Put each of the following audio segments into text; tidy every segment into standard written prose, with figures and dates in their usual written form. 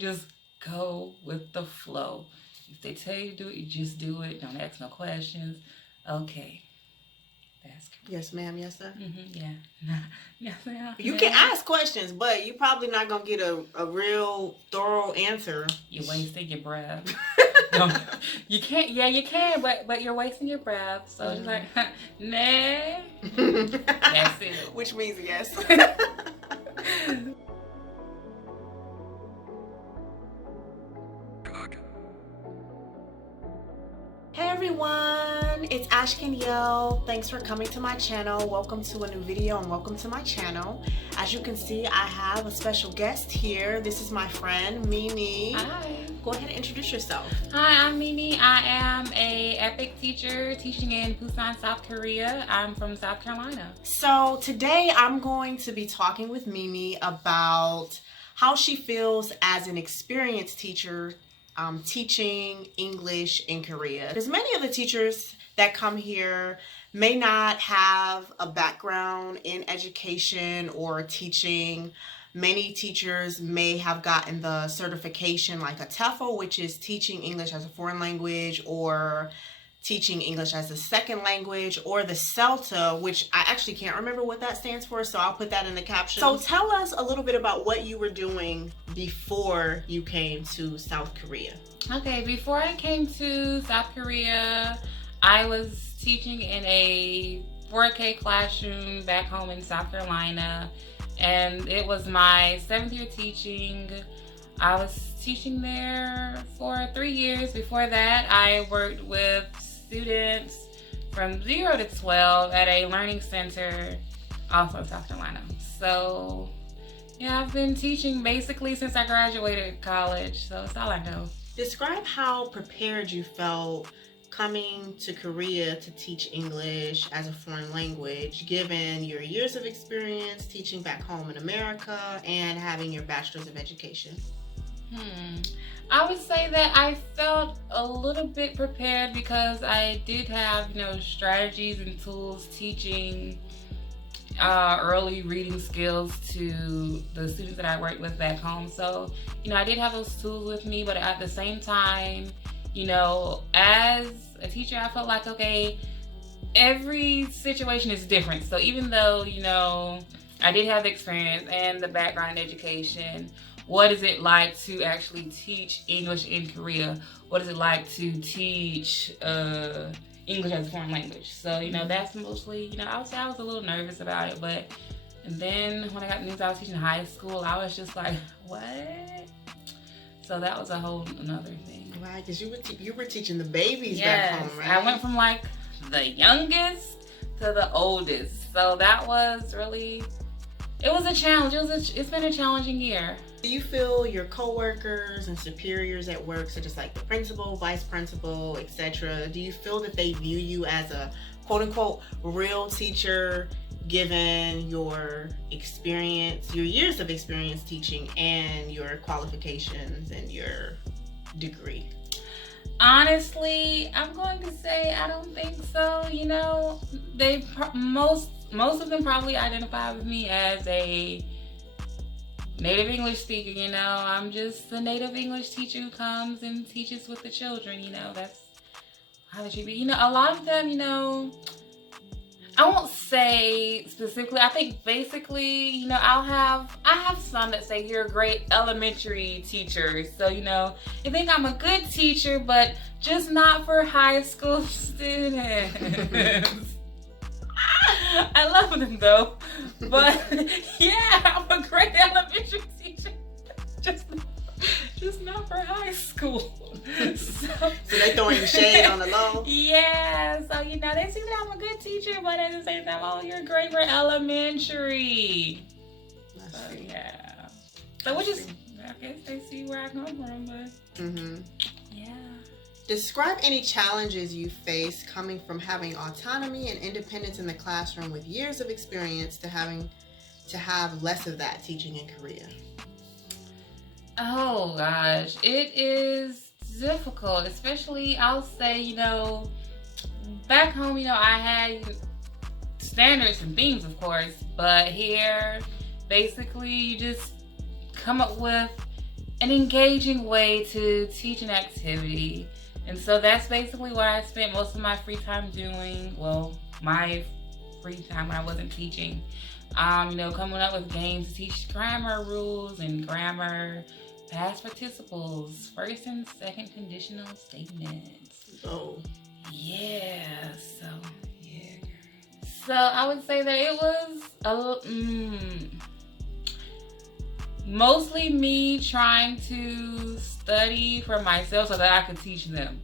Just go with the flow. If they tell you to do it, you just do it. Don't ask no questions. Okay. That's good. Yes, ma'am. Yes, sir. Yeah. Yes, ma'am. You can ask questions, but you're probably not going to get a real thorough answer. You're wasting your breath. You can't. Yeah, you can, but you're wasting your breath. So it's like, nah. That's it. Which means yes. Hey everyone, it's Ash Kenyail. Thanks for coming to my channel. Welcome to a new video and welcome to my channel. As you can see, I have a special guest here. This is my friend, Mimi. Hi. Go ahead and introduce yourself. Hi, I'm Mimi. I am a EPIK teacher teaching in Busan, South Korea. I'm from South Carolina. So today I'm going to be talking with Mimi about how she feels as an experienced teacher teaching English in Korea. Because many of the teachers that come here may not have a background in education or teaching. Many teachers may have gotten the certification like a TEFL, which is teaching English as a foreign language, or teaching English as a second language, or the CELTA, which I actually can't remember what that stands for, so I'll put that in the caption. So tell us a little bit about what you were doing before you came to South Korea. Okay, before I came to South Korea, I was teaching in a 4K classroom back home in South Carolina, and it was my 7th year teaching. I was teaching there for 3 years. Before that, I worked with students from 0 to 12 at a learning center also in South Carolina. So yeah, I've been teaching basically since I graduated college, so that's all I know. Describe how prepared you felt coming to Korea to teach English as a foreign language, given your years of experience teaching back home in America and having your bachelor's of education. I would say that I felt a little bit prepared because I did have, strategies and tools teaching early reading skills to the students that I worked with back home. So, I did have those tools with me, but at the same time, as a teacher, I felt like, okay, every situation is different. So even though, I did have the experience and the background in education, what is it like to actually teach English in Korea? What is it like to teach English as a foreign language? So, that's mostly, I would say I was a little nervous about it, and then when I got the news I was teaching high school, I was just like, what? So that was a whole another thing. Right, because you were teaching the babies back home, right? I went from like the youngest to the oldest. So that was really, it was a challenge. It's been a challenging year. Do you feel your coworkers and superiors at work, such as like the principal, vice principal, etc., do you feel that they view you as a quote-unquote real teacher, given your experience, your years of experience teaching, and your qualifications and your degree? Honestly, I'm going to say I don't think so. They most of them probably identify with me as a native English speaker. I'm just a native English teacher who comes and teaches with the children. That's how they should be. A lot of them, I won't say specifically. I think basically, I have some that say you're a great elementary teacher. So, you think I'm a good teacher, but just not for high school students. I love them though. But yeah, I'm a great elementary teacher. Just not for high school. So they throwing you shade on the low? Yeah, so they see that I'm a good teacher, but at the same time, oh, you're great for elementary. So yeah. So I guess they see where I come from, but yeah. Describe any challenges you face coming from having autonomy and independence in the classroom with years of experience to having to have less of that teaching in Korea. Oh gosh, it is difficult, especially I'll say, back home, I had standards and themes, of course, but here, basically, you just come up with an engaging way to teach an activity. And so that's basically what I spent most of my free time doing. Well, my free time when I wasn't teaching. Coming up with games to teach grammar rules and grammar, past participles, first and second conditional statements. Oh. Yeah, So I would say that it was mostly me trying to study for myself so that I could teach them.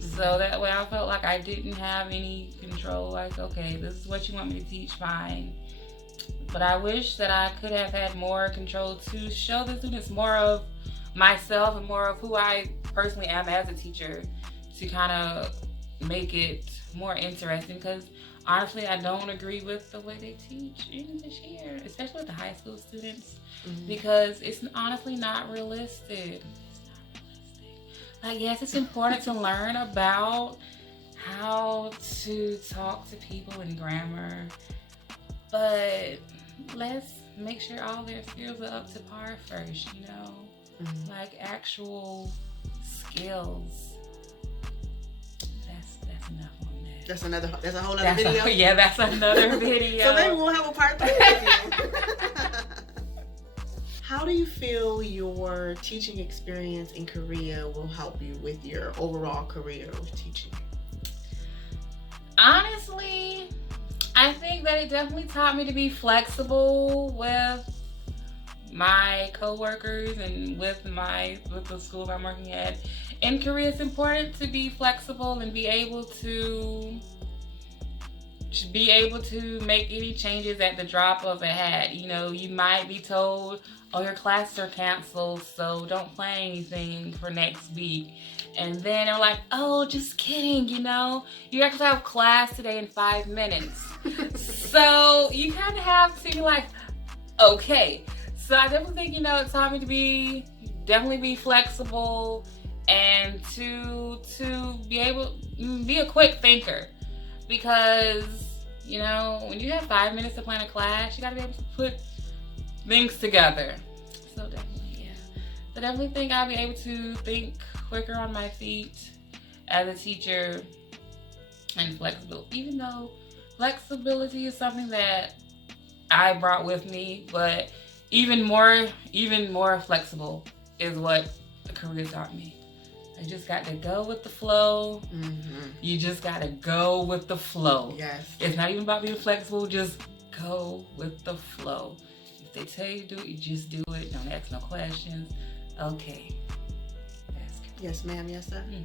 So that way I felt like I didn't have any control. Like, okay, this is what you want me to teach, fine. But I wish that I could have had more control to show the students more of myself and more of who I personally am as a teacher, to kind of make it more interesting. Because honestly, I don't agree with the way they teach English here, especially with the high school students, because it's honestly not realistic. Like, yes, it's important to learn about how to talk to people in grammar, but let's make sure all their skills are up to par first, like actual skills. That's enough on that. That's a whole other video? Yeah, that's another video. So maybe we'll have a part 3 with you. How do you feel your teaching experience in Korea will help you with your overall career with teaching? Honestly, I think that it definitely taught me to be flexible with my coworkers and with the school I'm working at. In Korea, it's important to be flexible and be able to make any changes at the drop of a hat. You might be told, oh, your classes are canceled, so don't plan anything for next week. And then they're like, oh, just kidding, you actually have class today in 5 minutes. So you kind of have to be like, okay. So I definitely think, it taught me to definitely be flexible and to be a quick thinker. Because, when you have 5 minutes to plan a class, you got to be able to put things together. So definitely, yeah. So definitely think I'll be able to think quicker on my feet as a teacher, and flexible. Even though flexibility is something that I brought with me, but even more flexible is what the career taught me. I just got to go with the flow. You just got to go with the flow. Yes. It's not even about being flexible. Just go with the flow. If they tell you to do it, you just do it. Don't ask no questions. Okay. Yes, ma'am. Yes, sir. Yeah.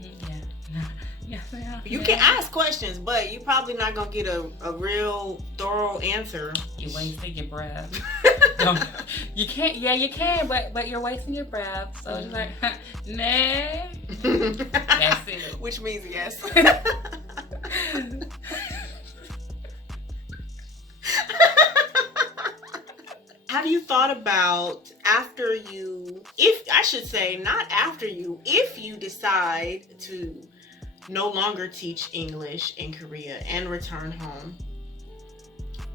Yes, ma'am. You can ask questions, but you're probably not going to get a real thorough answer. You're wasting your breath. You can't. Yeah, you can, but you're wasting your breath. So it's like, nah. That's it. Which means yes. Have you thought about if you decide to no longer teach English in Korea and return home?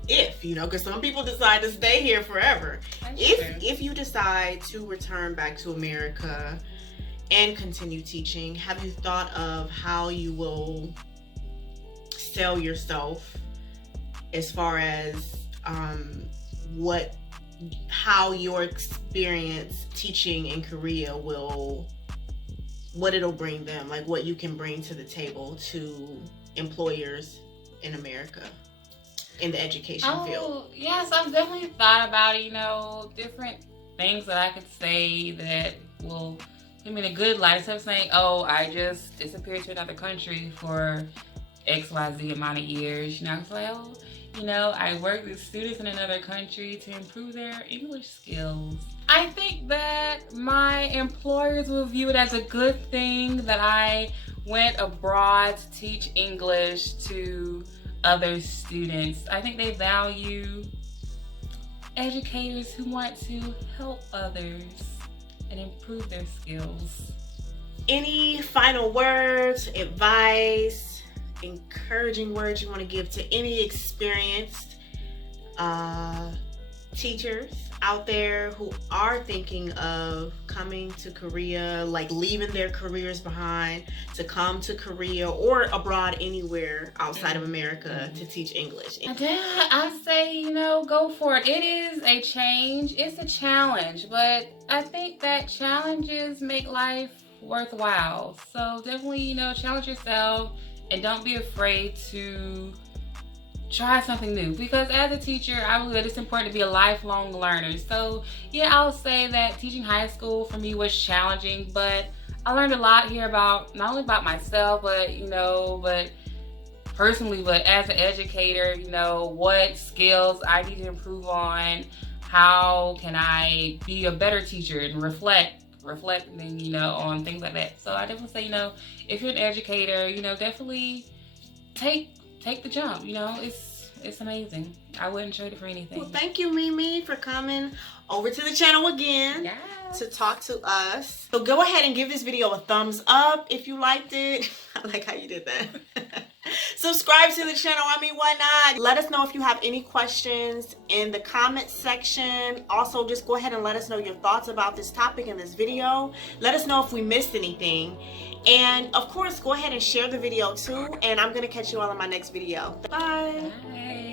Because some people decide to stay here forever. If you decide to return back to America and continue teaching, have you thought of how you will sell yourself as far as how your experience teaching in Korea what it'll bring them, like what you can bring to the table to employers in America in the education field? Yes, I've definitely thought about it, different things that I could say that will put me in a good light, instead of saying, oh, I just disappeared to another country for XYZ amount of years. It's like, oh, I work with students in another country to improve their English skills. I think that my employers will view it as a good thing that I went abroad to teach English to other students. I think they value educators who want to help others and improve their skills. Any final words, advice, encouraging words you want to give to any experienced teachers out there who are thinking of coming to Korea, like leaving their careers behind to come to Korea or abroad anywhere outside of America to teach English? I say, go for it. It is a change. It's a challenge, but I think that challenges make life worthwhile. So definitely, challenge yourself and don't be afraid to try something new, because as a teacher, I believe that it's important to be a lifelong learner. So yeah, I'll say that teaching high school for me was challenging, but I learned a lot here about not only about myself, but but personally, but as an educator, what skills I need to improve on, how can I be a better teacher, and reflecting on things like that. So I definitely say, if you're an educator, definitely take the jump. It's amazing. I wouldn't trade it for anything. Well, thank you, Mimi, for coming over to the channel again to talk to us. So go ahead and give this video a thumbs up if you liked it. I like how you did that. Subscribe to the channel. I mean, why not? Let us know if you have any questions in the comment section. Also, just go ahead and let us know your thoughts about this topic in this video. Let us know if we missed anything. And of course, go ahead and share the video too. And I'm going to catch you all in my next video. Bye. Bye.